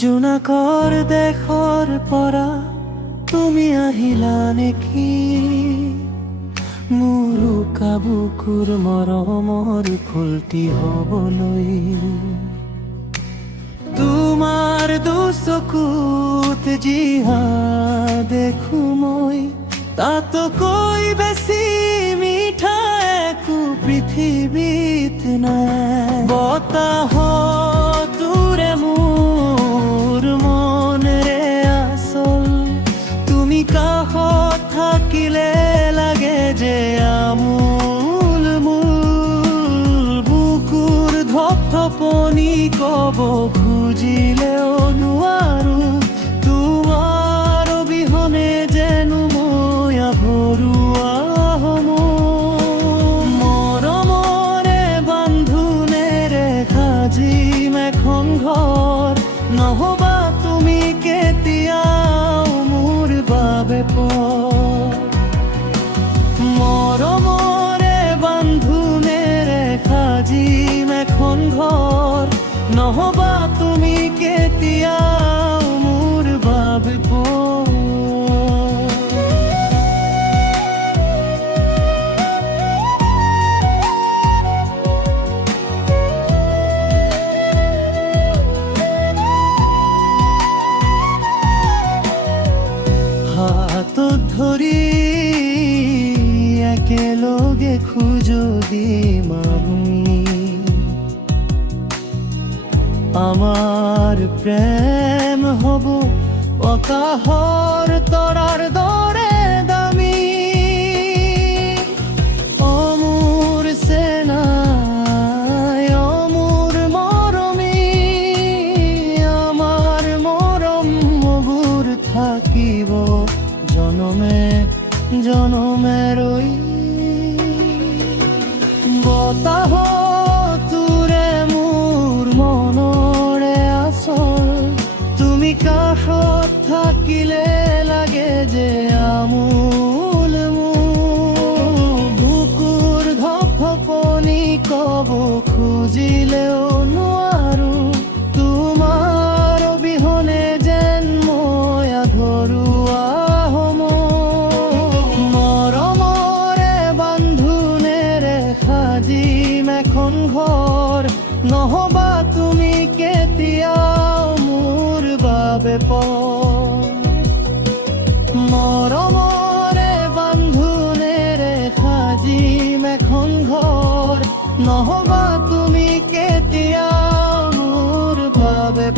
জোনাকৰ দেশৰ পৰা তুমি আহিলা নেকি মোৰ কাবুকুৰ মৰমৰ ফুলটি হ'বলৈ তোমাৰ দুচকুত জিহা দেখো মই তাতকৈ বেছি মিঠা একো পৃথিৱীত নাই বতাহতোৰে মোৰ মনেৰে আচল তুমি কাষত থাকিলে লাগে যে আমোল মোল বুকুৰ ধপধপনি ক'ব খুজিলেও নোৱাৰো তোমাৰ অবিহনে যেনো মই আভৰুৱা মৰমৰে বান্ধোনেৰে সাজিম এখন ঘৰ নহবা তুমি কেতিয়াও মোৰ বাবে মৰমৰে বান্ধোনেৰে সাজিম এখন ঘৰ নহবা তুমি কেতিয়াও মোৰ বাবে হাতত ধৰি একেলগে খোজো দিম আমি আমাৰ প্ৰেম হ'ব আকাশৰ তৰাৰ দৰে দামী অমোৰ চেনাই অমোৰ মৰমী আমাৰ মৰমবোৰ থাকিব জনমে জনমে ৰৈ বতাহতোৰে মোৰ মনৰে আচল তুমি কাষত থাকিলে লাগে যে আমোল মোৰ বুকুৰ ধপধপনি ক'ব খুজিলেও নোৱাৰো তোমাৰ অবিহনে যেন মই আধৰুৱা সাজিম এখন ঘৰ নহবা তুমি কেতিয়াও মোৰ বাবে মৰমৰে বান্ধোনেৰে সাজিম এখন ঘৰ নহবা তুমি কেতিয়াও মোৰ বাবে